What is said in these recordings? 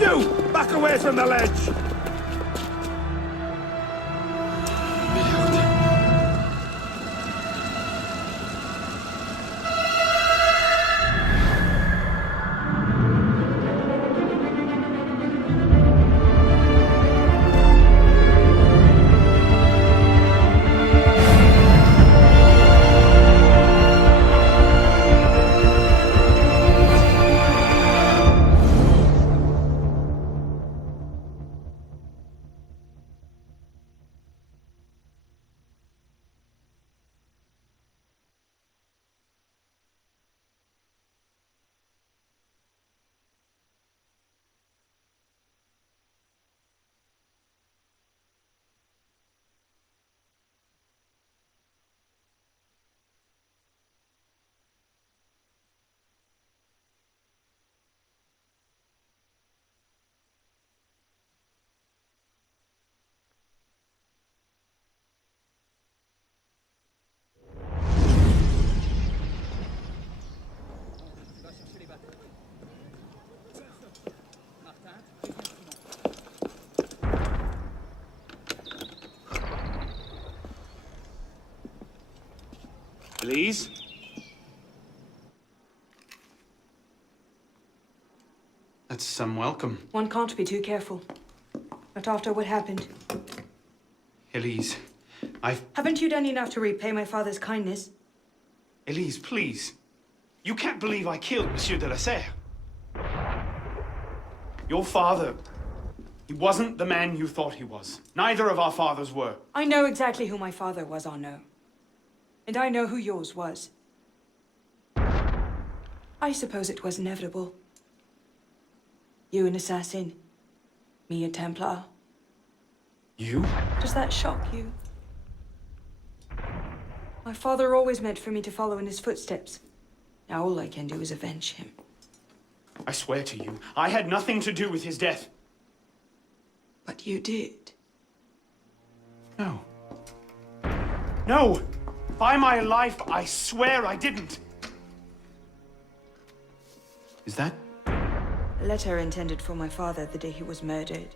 You! Back away from the ledge! Elise? That's some welcome. One can't be too careful. Not after what happened. Elise, Haven't you done enough to repay my father's kindness? Elise, please. You can't believe I killed Monsieur de LaSerre. Your father, he wasn't the man you thought he was. Neither of our fathers were. I know exactly who my father was, Arno. And I know who yours was. I suppose it was inevitable. You an assassin, me a Templar. You? Does that shock you? My father always meant for me to follow in his footsteps. Now all I can do is avenge him. I swear to you, I had nothing to do with his death. But you did. No. No! By my life, I swear I didn't. Is that? A letter intended for my father the day he was murdered.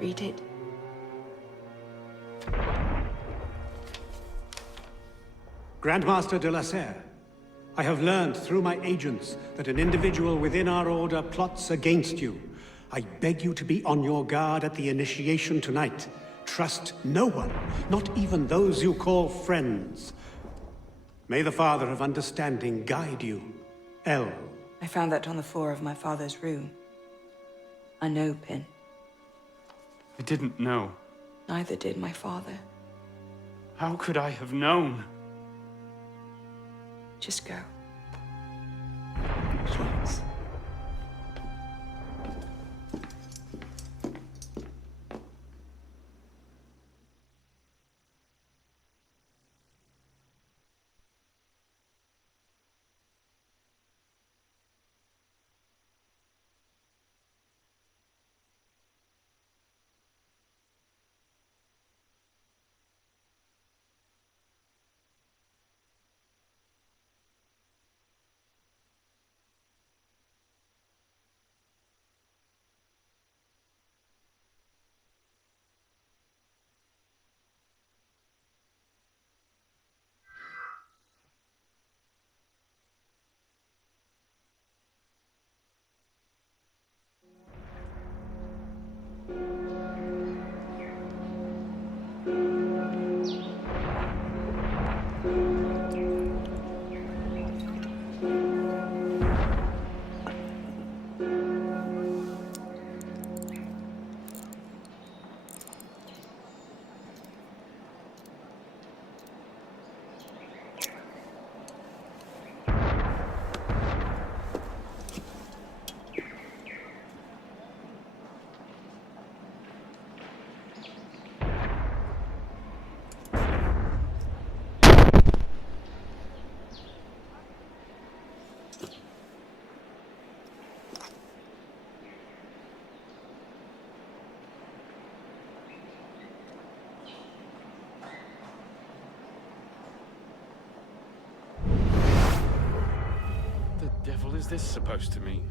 Read it. Grandmaster de LaSerre, I have learned through my agents that an individual within our order plots against you. I beg you to be on your guard at the initiation tonight. Trust no one, not even those you call friends. May the Father of Understanding guide you. L. I found that on the floor of my father's room. A no pin. I didn't know. Neither did my father. How could I have known? Just go. Please. What is this supposed to mean?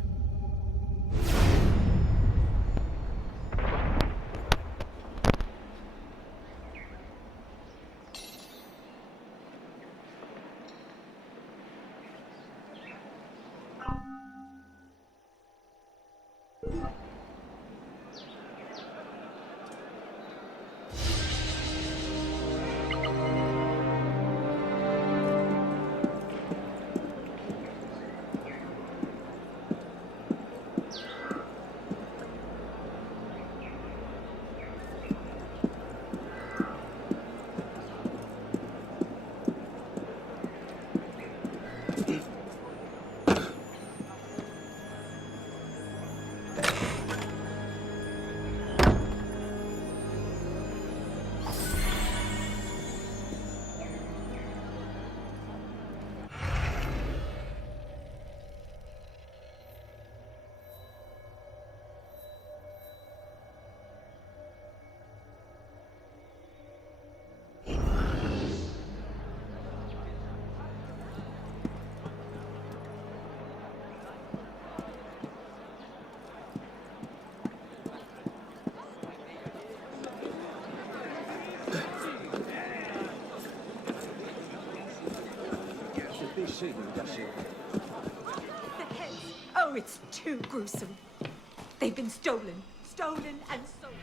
The heads. Oh, it's too gruesome. They've been stolen. Stolen and sold.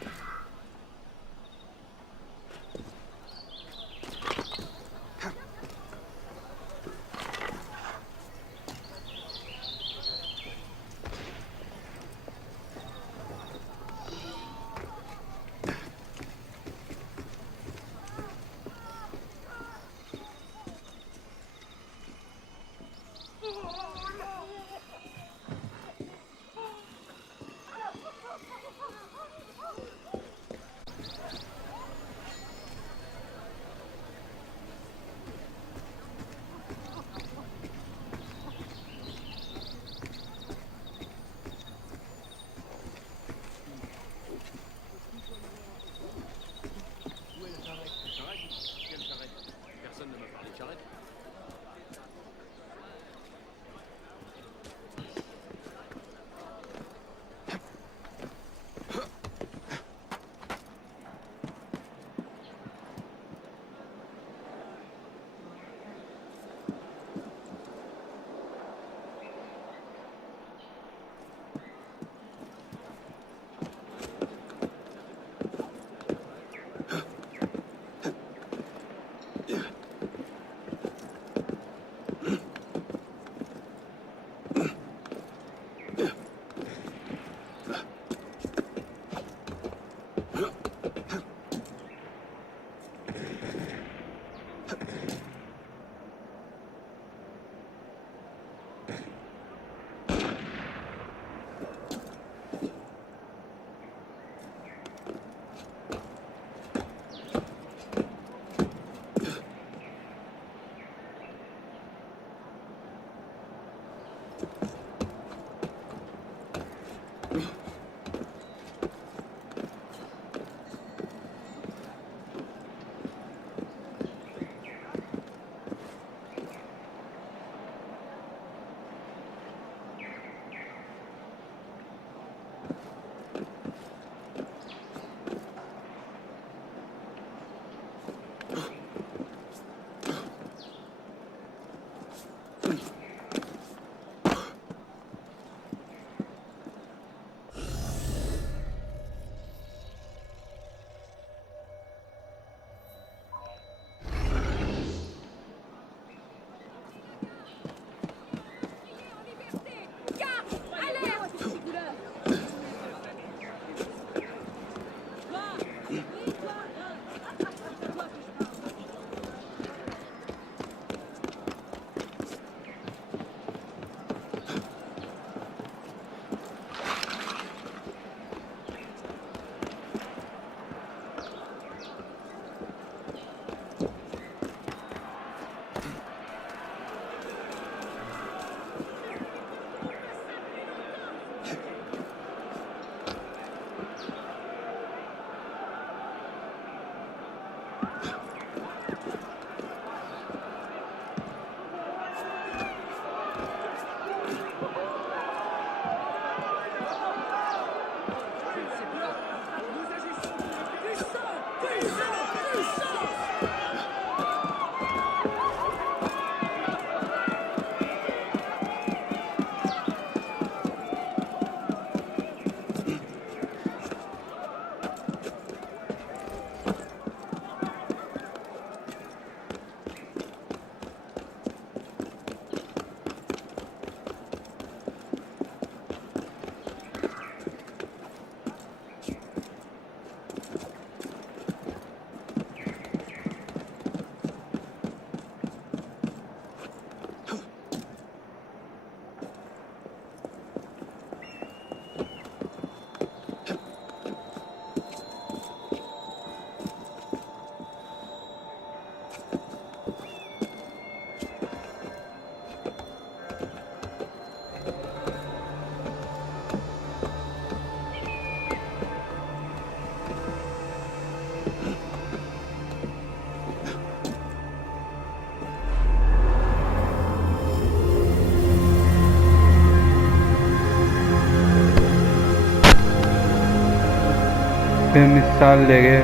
मिसाल ले गए।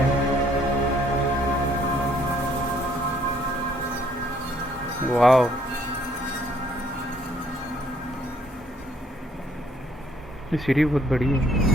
Wow, ये सीढ़ी बहुत बड़ी है।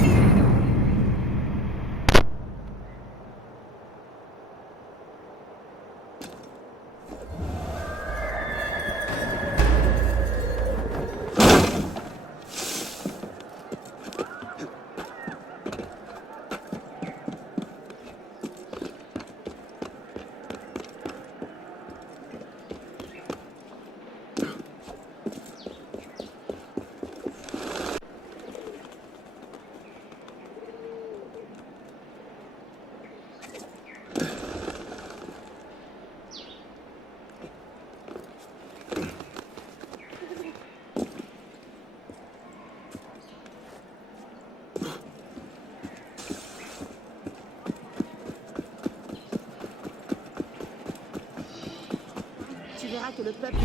Que le peuple...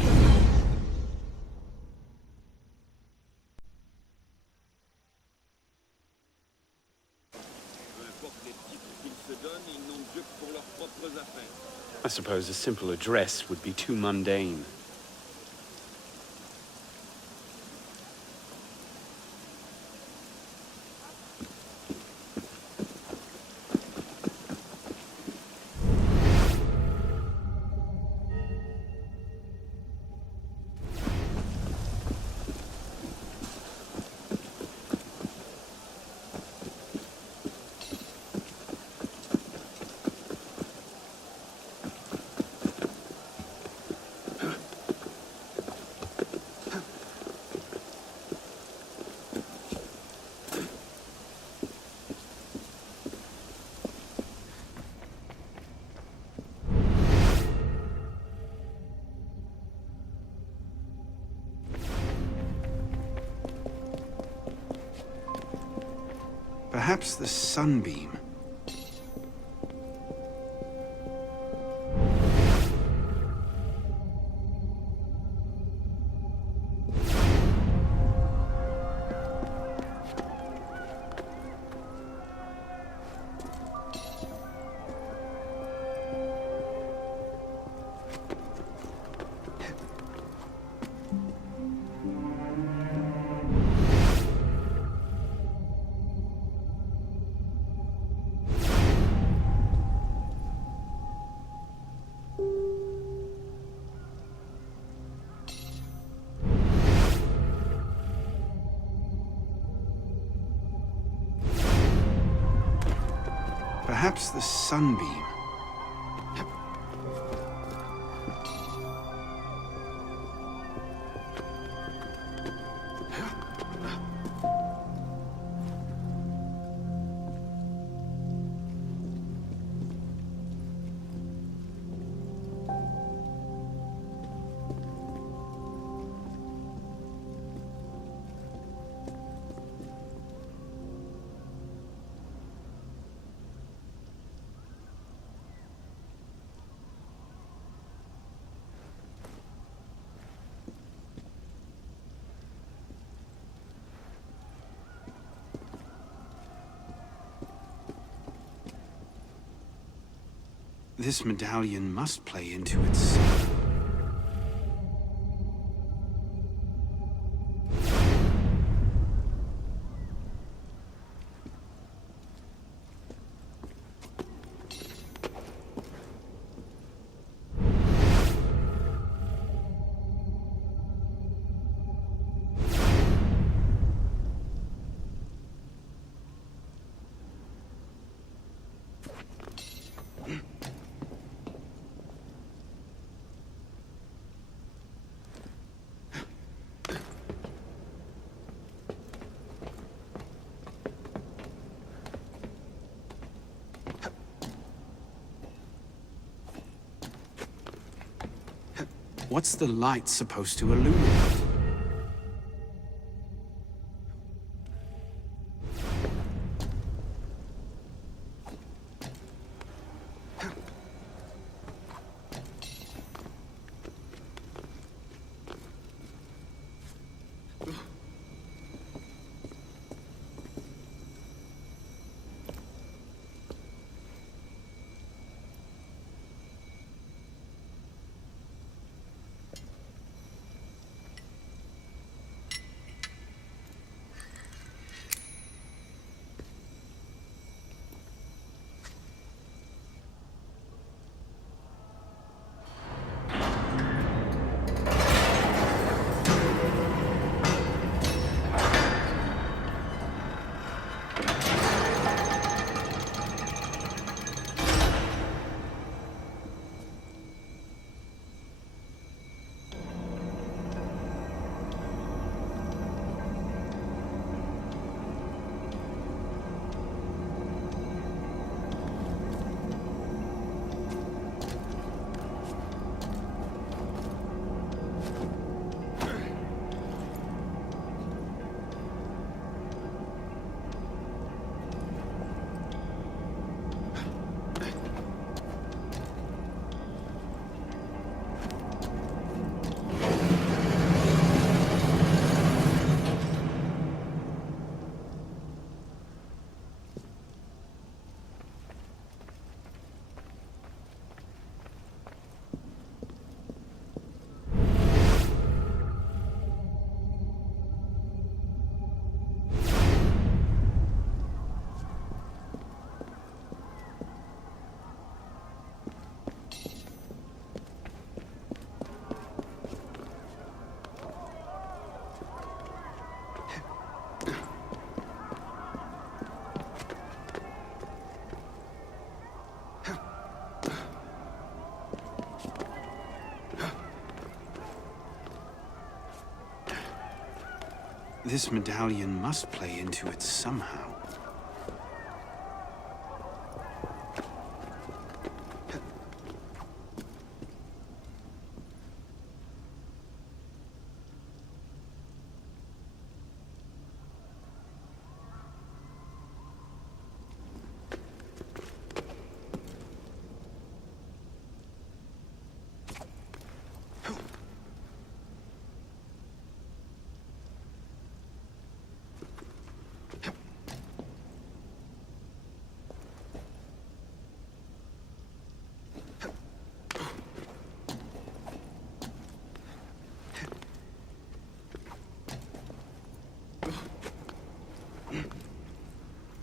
I suppose a simple address would be too mundane. Perhaps the sunbeam. Perhaps the sunbeam. This medallion must play into its... What's the light supposed to illuminate? This medallion must play into it somehow.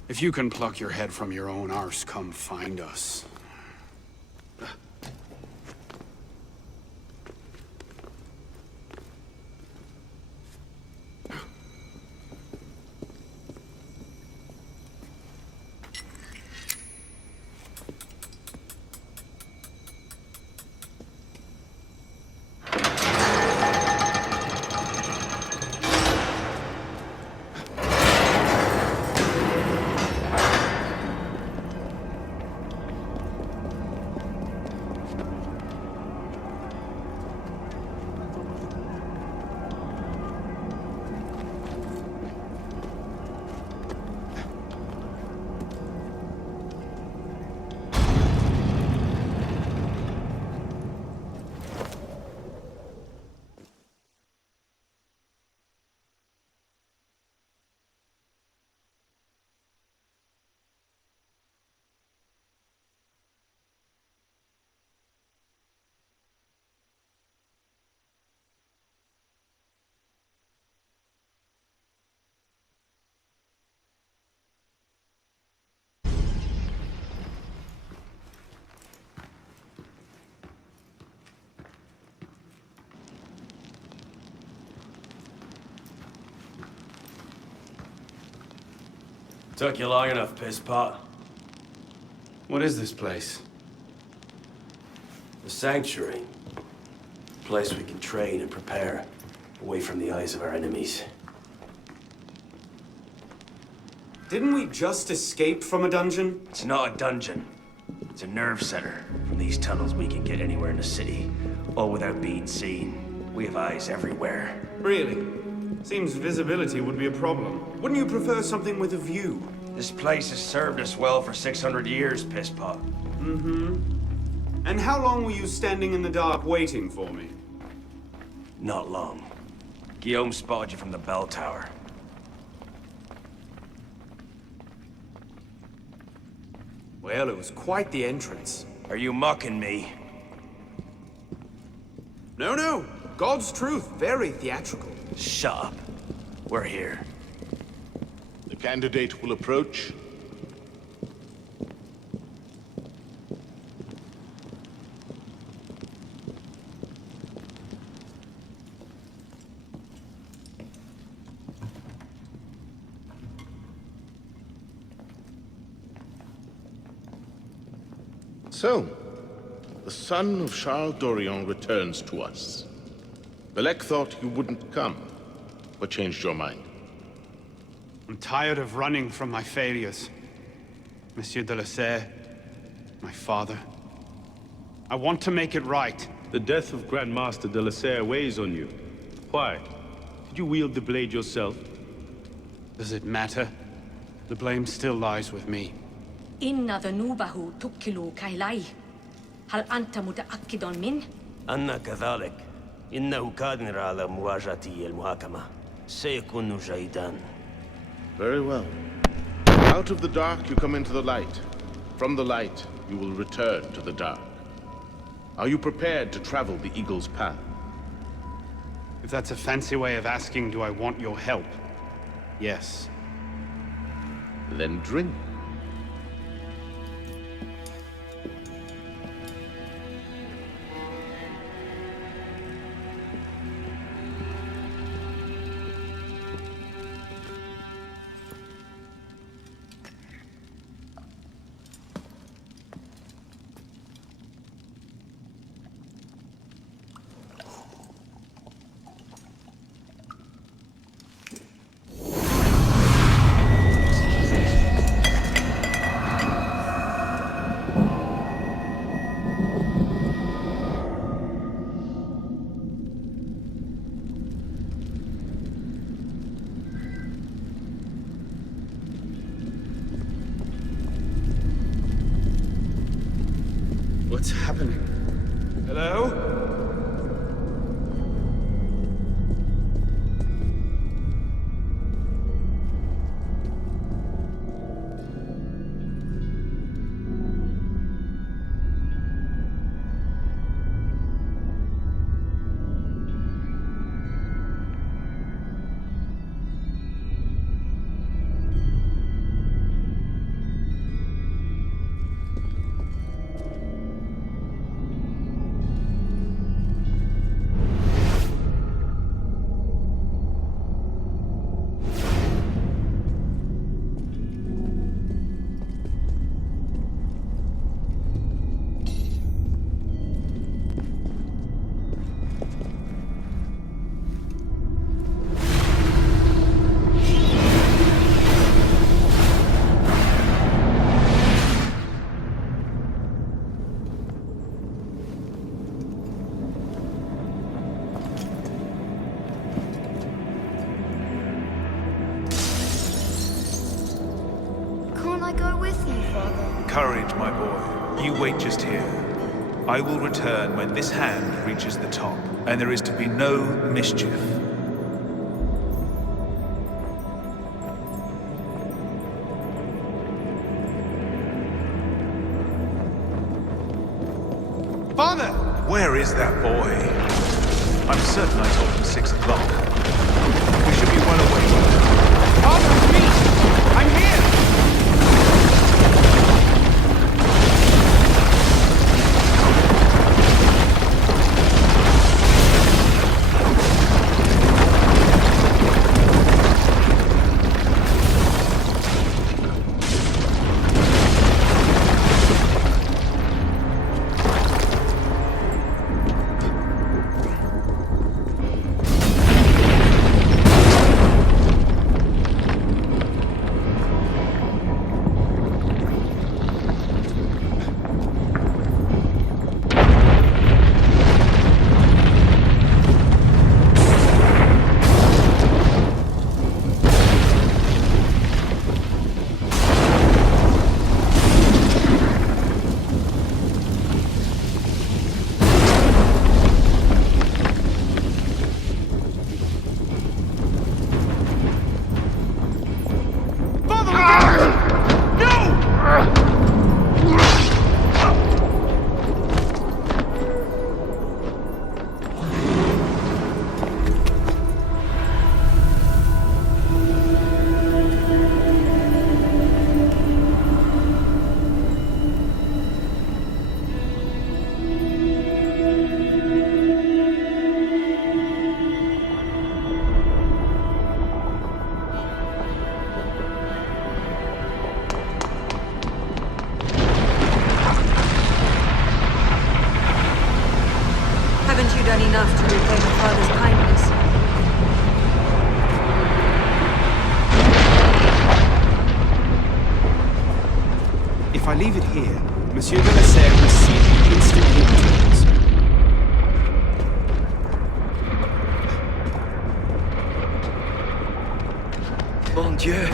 If you can pluck your head from your own arse, come find us. Took you long enough, piss pot. What is this place? The sanctuary. A place we can train and prepare, away from the eyes of our enemies. Didn't we just escape from a dungeon? It's not a dungeon. It's a nerve center. From these tunnels we can get anywhere in the city, all without being seen. We have eyes everywhere. Really? Seems visibility would be a problem. Wouldn't you prefer something with a view? This place has served us well for 600 years, piss pot. Mm-hmm. And how long were you standing in the dark waiting for me? Not long. Guillaume spotted you from the bell tower. Well, it was quite the entrance. Are you mocking me? No, no. God's truth. Very theatrical. Shut up. We're here. The candidate will approach. So, the son of Charles Dorian returns to us. Belek thought you wouldn't come, but changed your mind. I'm tired of running from my failures. Monsieur de LaSerre, my father. I want to make it right. The death of Grandmaster de LaSerre weighs on you. Why? Did you wield the blade yourself? Does it matter? The blame still lies with me. إن ذنوبه تكل كيلاي. هل أنت متأكد من؟ أنا كذلك. إنه قادر على مواجهة المحاكمة. سيكون جيدا. Very well. Out of the dark you come into the light. From the light you will return to the dark. Are you prepared to travel the Eagle's path? If that's a fancy way of asking, do I want your help? Yes. Then drink. What's happening? Hello? Courage, my boy. You wait just here. I will return when this hand reaches the top, and there is to be no mischief. Father! Where is that boy? I'm certain I told him 6 o'clock. We should be well away. Father, it's me! I'm here! done enough to repay my father's kindness. If I leave it here, Monsieur de LaSerre will see me instantly returns. Mon Dieu!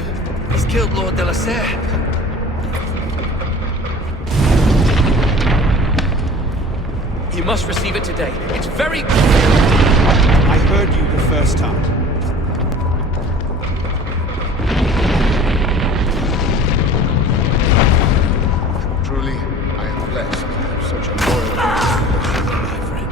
He's killed Lord de LaSerre! You must receive it today. It's very... I heard you the first time. Truly, I am blessed to have such a loyal my friend.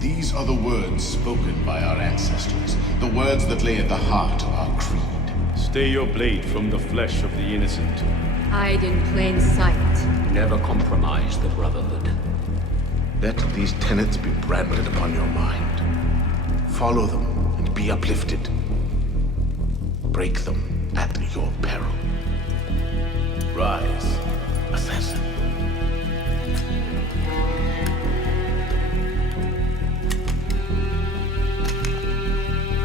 These are the words spoken by our ancestors, the words that lay at the heart of our creed. Stay your blade from the flesh of the innocent. Hide in plain sight. Never compromise the Brotherhood. Let these tenets be branded upon your mind. Follow them and be uplifted. Break them at your peril. Rise, assassin.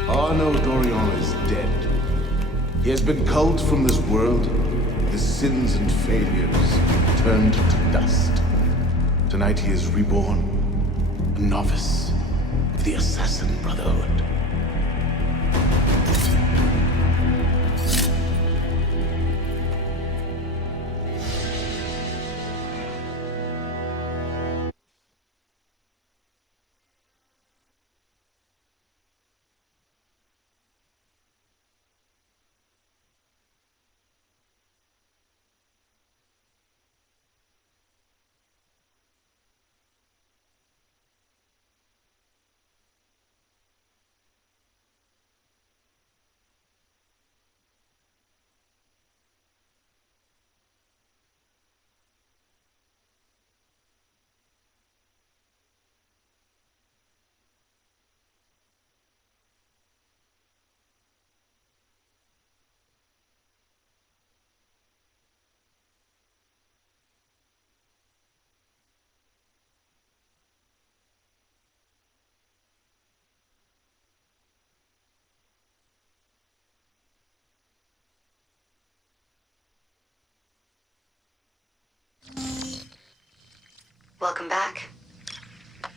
Arno Dorian is dead. He has been culled from this world, his sins and failures turned to dust. Tonight he is reborn, a novice of the Assassin Brotherhood. Welcome back.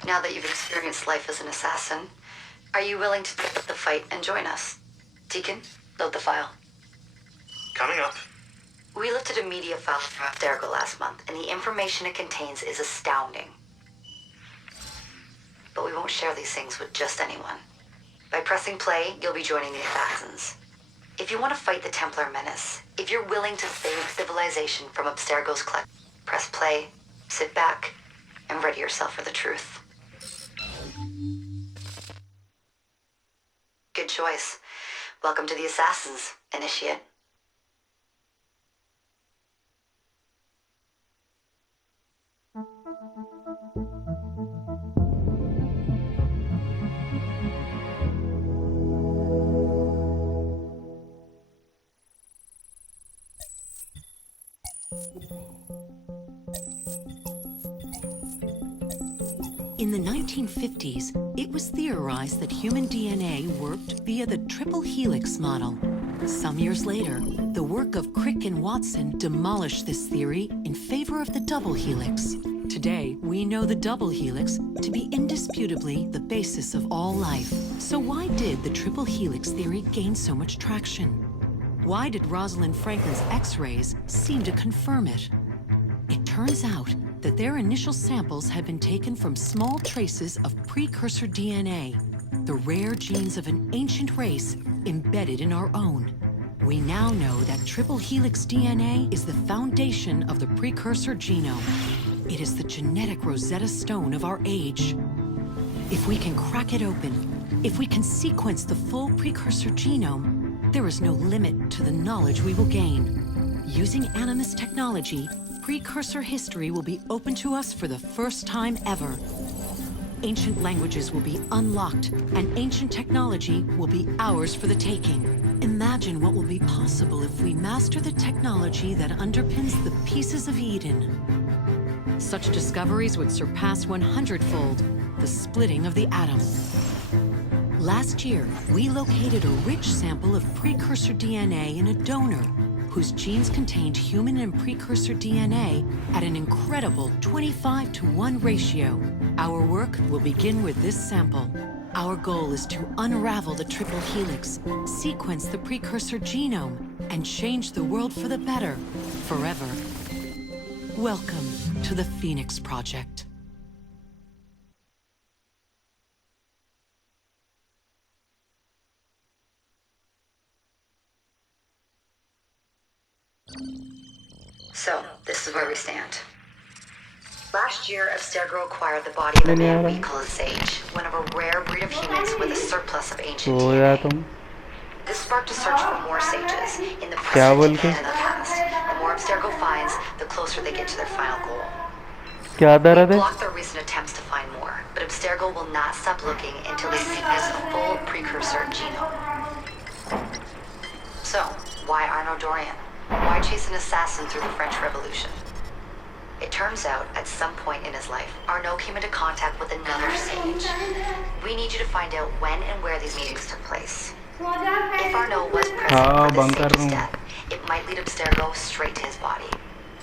Now that you've experienced life as an assassin, are you willing to take up the fight and join us? Deacon, load the file. Coming up. We lifted a media file from Abstergo last month, and the information it contains is astounding. But we won't share these things with just anyone. By pressing play, you'll be joining the Assassins. If you want to fight the Templar menace, if you're willing to save civilization from Abstergo's clutch, press play, sit back, and ready yourself for the truth. Good choice. Welcome to the Assassins, Initiate. In the 1950s, it was theorized that human DNA worked via the triple helix model. Some years later, the work of Crick and Watson demolished this theory in favor of the double helix. Today, we know the double helix to be indisputably the basis of all life. So why did the triple helix theory gain so much traction? Why did Rosalind Franklin's X-rays seem to confirm it? It turns out that their initial samples had been taken from small traces of precursor DNA, the rare genes of an ancient race embedded in our own. We now know that triple helix DNA is the foundation of the precursor genome. It is the genetic Rosetta Stone of our age. If we can crack it open, if we can sequence the full precursor genome, there is no limit to the knowledge we will gain. Using Animus technology, precursor history will be open to us for the first time ever. Ancient languages will be unlocked, and ancient technology will be ours for the taking. Imagine what will be possible if we master the technology that underpins the pieces of Eden. Such discoveries would surpass 100-fold the splitting of the atom. Last year, we located a rich sample of precursor DNA in a donor whose genes contained human and precursor DNA at an incredible 25-to-1 ratio. Our work will begin with this sample. Our goal is to unravel the triple helix, sequence the precursor genome, and change the world for the better, forever. Welcome to the Phoenix Project. So, this is where we stand. Last year, Abstergo acquired the body of a man we call a sage, one of a rare breed of humans with a surplus of ancient DNA. This sparked a search for more sages in the present and in the past. The more Abstergo finds, the closer they get to their final goal. They block their recent attempts to find more, but Abstergo will not stop looking until they sequence a full precursor genome. So, why Arno Dorian? Why chase an assassin through the French Revolution? It turns out, at some point in his life, Arno came into contact with another sage. We need you to find out when and where these meetings took place. If Arno was present for this sage's death, it might lead Abstergo straight to his body.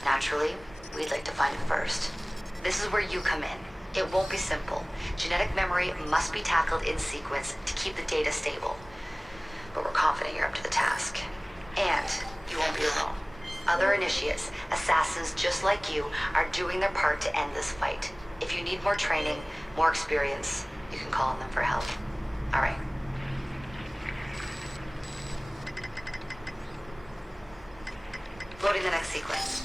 Naturally, we'd like to find it first. This is where you come in. It won't be simple. Genetic memory must be tackled in sequence to keep the data stable. But we're confident you're up to the task. And you won't be alone. Other initiates, assassins just like you, are doing their part to end this fight. If you need more training, more experience, you can call on them for help. All right. Loading the next sequence.